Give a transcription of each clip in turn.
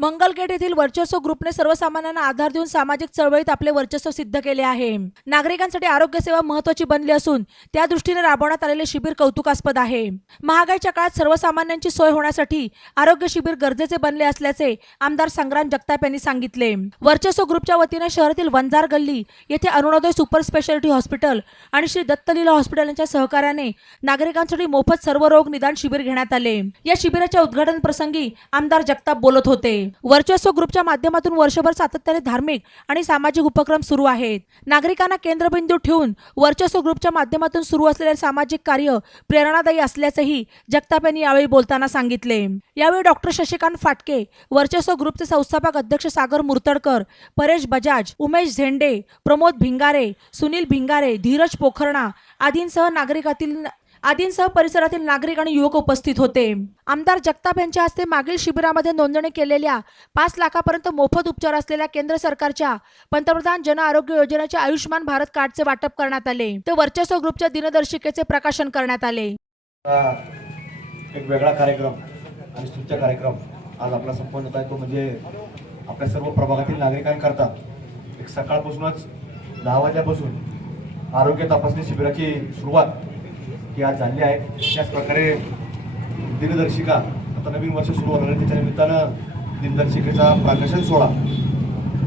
मंगलगेट येथील वर्चस्व ग्रुपने सर्वसामान्यांना आधार देऊन सामाजिक चळवळीत आपले वर्चस्व सिद्ध केले आहे. नागरिकांसाठी आरोग्य सेवा महत्वाची बनली असून त्या दृष्टीने राबवण्यात आलेले शिबिर कौतुकास्पद आहे. महागाईच्या काळात सर्वसामान्यांची सोय होण्यासाठी आरोग्य शिबिर गरजेचे बनले असल्याचे आमदार संग्राम जगताप यांनी सांगितले. वर्चस्व ग्रुपच्या वतीने शहरातील वंजार गल्ली येथे अरुणोदय सुपर स्पेशालिटी हॉस्पिटल आणि श्री दत्तलीला हॉस्पिटल यांच्या सहकार्याने नागरिकांसाठी मोफत सर्व रोग निदान शिबिर घेण्यात आले. या शिबिराच्या उद्घाटन प्रसंगी आमदार जगताप बोलत होते. वर्चस्व ग्रुपच्या माध्यमातून वर्षभर सातत्याने धार्मिक आणि सामाजिक उपक्रम सुरू आहेत. नागरिकांना केंद्रबिंदू ठेवून वर्चस्व ग्रुपच्या माध्यमातून सुरू असलेले सामाजिक कार्य प्रेरणादायी असल्याचंही जगताप यांनी यावेळी बोलताना सांगितले. यावेळी डॉक्टर शशिकांत फाटके वर्चस्व ग्रुपचे संस्थापक अध्यक्ष सागर मुर्तडकर परेश बजाज उमेश झेंडे प्रमोद भिंगारे सुनील भिंगारे धीरज पोखरणा आदींसह नागरिकातील आदींसह परिसरातील नागरिक आणि युवक उपस्थित होते. आमदार जगताप यांच्या हस्ते मागील शिबिरामध्ये नोंदणी केलेल्या पाच लाखापर्यंत मोफत उपचार असलेल्या केंद्र सरकारच्या पंतप्रधान जन आरोग्य योजनेचे आयुष्यमान भारत कार्डचे वाटप करण्यात आले. तर वर्चस्व ग्रुपच्या दिनदर्शिकेचे प्रकाशन करण्यात आले. एक वेगळा कार्यक्रम आणि स्तुत्य कार्यक्रम आज आपला संपन्न होत आहे. तो म्हणजे आपल्या सर्व प्रभागातील नागरिकांकरता एक सकाळपासूनच दहा वाजल्यापासून आरोग्य तपासणी शिबिराची सुरुवात ही आज झाली आहे. त्याच प्रकारे दिनदर्शिका आता नवीन वर्ष सुरू होणार आहे. त्याच्या निमित्तानं दिनदर्शिकेचा प्रकाशन सोहळा.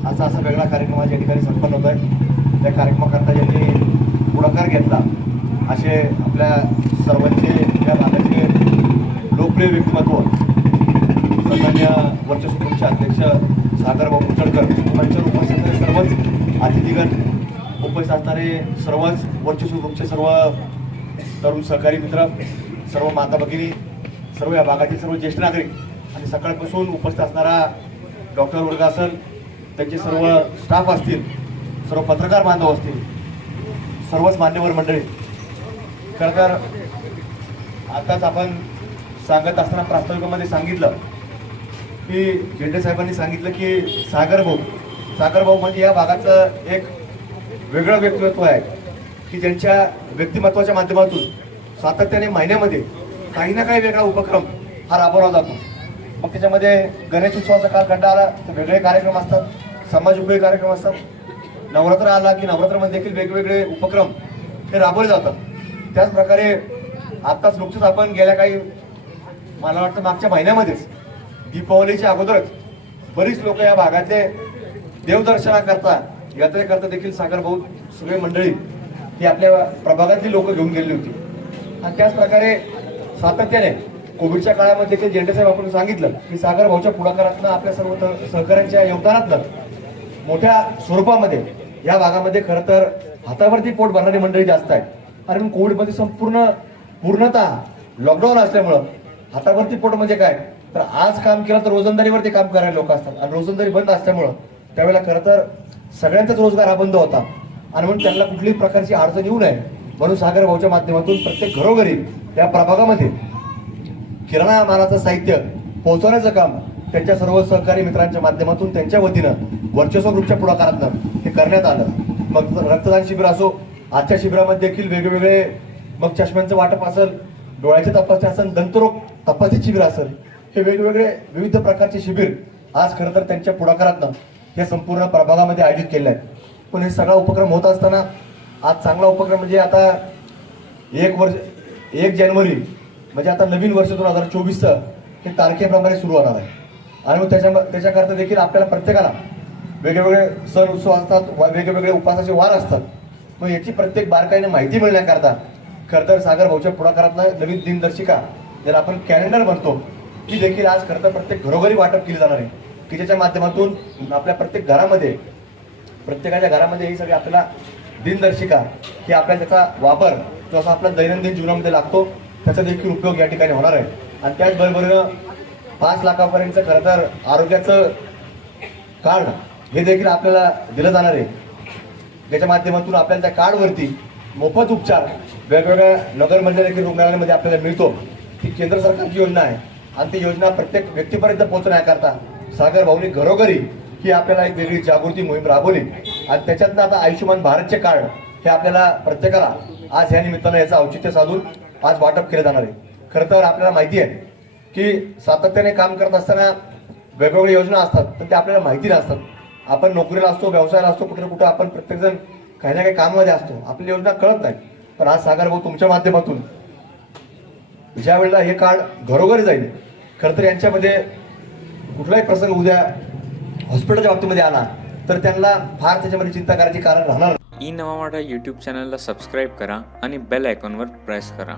असा असा वेगळा कार्यक्रम आज या ठिकाणी संपन्न होत आहे त्या कार्यक्रमाकरता ज्यांनी पुढाकार घेतला असे आपल्या सर्वांचे या भागाचे लोकप्रिय व्यक्तिमत्व सन्मान्य वर्चस्व ग्रुपचे अध्यक्ष सागरभाऊ मुचडकर मंचावर उपस्थित असणारे सर्वच अतिथीगण उपस्थित असणारे सर्वच वर्चस्व सर्व तरुण सहकारी मित्र सर्व माता भगिनी सर्व या भागातील सर्व ज्येष्ठ नागरिक आणि सकाळपासून उपस्थित असणारा डॉक्टर वर्ग असेल त्यांचे सर्व स्टाफ असतील सर्व पत्रकार बांधव असतील सर्वच मान्यवर मंडळी. खरं तर आताच आपण सांगत असताना प्रास्ताविकामध्ये सांगितलं की झेंडे साहेबांनी सांगितलं की सागर भाऊ म्हणजे या भागाचं एक वेगळं व्यक्तिमत्व आहे. की ज्यांच्या व्यक्तिमत्वाच्या माध्यमातून सातत्याने महिन्यामध्ये काही ना काही वेगळा उपक्रम हा राबवला जातो. मग त्याच्यामध्ये गणेश उत्सवाचा कालखंड आला तर वेगळे कार्यक्रम असतात समाज उपयोगी कार्यक्रम असतात. नवरात्र आला की नवरात्रमध्ये देखील वेगवेगळे उपक्रम हे राबवले जातात. त्याचप्रकारे आत्ताच नुकतंच आपण गेल्या काही मला वाटतं मागच्या महिन्यामध्येच दीपावलीच्या अगोदरच बरीच लोक या भागातले देवदर्शनाकरता यात्रेकरता देखील सागर भाऊ सगळे मंडळी ती आपल्या प्रभागातली लोक घेऊन गेलेली होती. आणि त्याच प्रकारे सातत्याने कोविडच्या काळामध्ये देखील झेंडे साहेब आपण सांगितलं की सागर भाऊच्या पुढाकारातनं आपल्या सर्व सहकाऱ्यांच्या योगदानातनं मोठ्या स्वरूपामध्ये या भागामध्ये खरं तर हातावरती पोट भरणारी मंडळी जास्त आहेत. कारण कोविडमध्ये संपूर्ण पूर्णतः लॉकडाऊन असल्यामुळं हातावरती पोट म्हणजे काय? तर आज काम केलं तर रोजंदारीवरती काम करायला लोक असतात. आणि रोजंदारी बंद असल्यामुळं त्यावेळेला खरं तर सगळ्यांचाच रोजगार हा बंद होता. आणि म्हणून त्यांना कुठलीही प्रकारची अडचण येऊ नये. म्हणून सागर भाऊच्या माध्यमातून प्रत्येक घरोघरी या प्रभागामध्ये किराणा मालाचं साहित्य पोहोचवण्याचं काम त्यांच्या सर्व सहकारी मित्रांच्या माध्यमातून त्यांच्या वतीनं वर्चस्व ग्रुपच्या पुढाकारातनं हे करण्यात आलं. मग रक्तदान शिबिर असो आजच्या शिबिरामध्ये देखील वेगवेगळे मग चष्म्यांचं वाटप असेल डोळ्याची तपासणी असेल दंतरोग तपासणी शिबिर असेल हे वेगवेगळे विविध प्रकारचे शिबिर आज खरं तर त्यांच्या पुढाकारातनं हे संपूर्ण प्रभागामध्ये आयोजित केले आहेत. पण हे सगळा उपक्रम होत असताना आज चांगला उपक्रम म्हणजे आता एक वर्ष एक जानेवारी म्हणजे आता नवीन वर्ष दोन हजार चोवीसचं हे तारखेप्रमाणे सुरू होणार आहे. आणि मग त्याच्या त्याच्याकरता देखील आपल्याला प्रत्येकाला वेगवेगळे सण उत्सव असतात वा- वेगवेगळे उपासाचे वार असतात. मग याची प्रत्येक बारकाईने माहिती मिळण्याकरता खरं तर सागर भाऊच्या पुढाकारातला नवीन दिनदर्शिका ज्याला आपण कॅलेंडर म्हणतो ती देखील आज खरं तर प्रत्येक घरोघरी वाटप केली जाणार आहे. की ज्याच्या माध्यमातून आपल्या प्रत्येक घरामध्ये प्रत्येकाच्या घरामध्ये ही सगळी आपल्याला दिनदर्शिका की आपल्या त्याचा वापर जो असा आपल्या दैनंदिन जीवनामध्ये लागतो त्याचा देखील उपयोग या ठिकाणी होणार आहे. आणि त्याचबरोबर पाच लाखापर्यंत खरं तर आरोग्याचं कार्ड हे देखील आपल्याला दिलं जाणार आहे. त्याच्या माध्यमातून आपल्याला त्या कार्डवरती मोफत उपचार वेगवेगळ्या नगरमधल्या देखील रुग्णालयामध्ये आपल्याला मिळतो. ही केंद्र सरकारची योजना आहे. आणि ती योजना प्रत्येक व्यक्तीपर्यंत पोहोचण्याकरता सागर भाऊनी घरोघरी ही आपल्याला एक वेगळी जागृती मोहीम राबवली. आणि त्याच्यातनं आता आयुष्यमान भारतचे कार्ड हे आपल्याला प्रत्येकाला आज या निमित्तानं याचं औचित्य साधून आज वाटप केलं जाणार आहे. खरं तर आपल्याला माहिती आहे की सातत्याने काम करत असताना वेगवेगळ्या योजना असतात पण त्या आपल्याला माहिती नसतात. आपण नोकरीला असतो व्यवसायाला असतो कुठे कुठं कुठे आपण प्रत्येकजण काही ना काही कामामध्ये असतो. आपली योजना कळत नाही. तर आज सागर भाऊ तुमच्या माध्यमातून ज्या वेळेला हे कार्ड घरोघरी जाईल खरं तर यांच्यामध्ये कुठलाही प्रसंग उद्या हॉस्पिटलच्या बाबतीमध्ये आला तर त्यांना फार त्याच्यामध्ये चिंता करायची कारण राहणार. ई नवा मराठा यूट्यूब चॅनलला सबस्क्राईब करा आणि बेल आयकॉनवर प्रेस करा.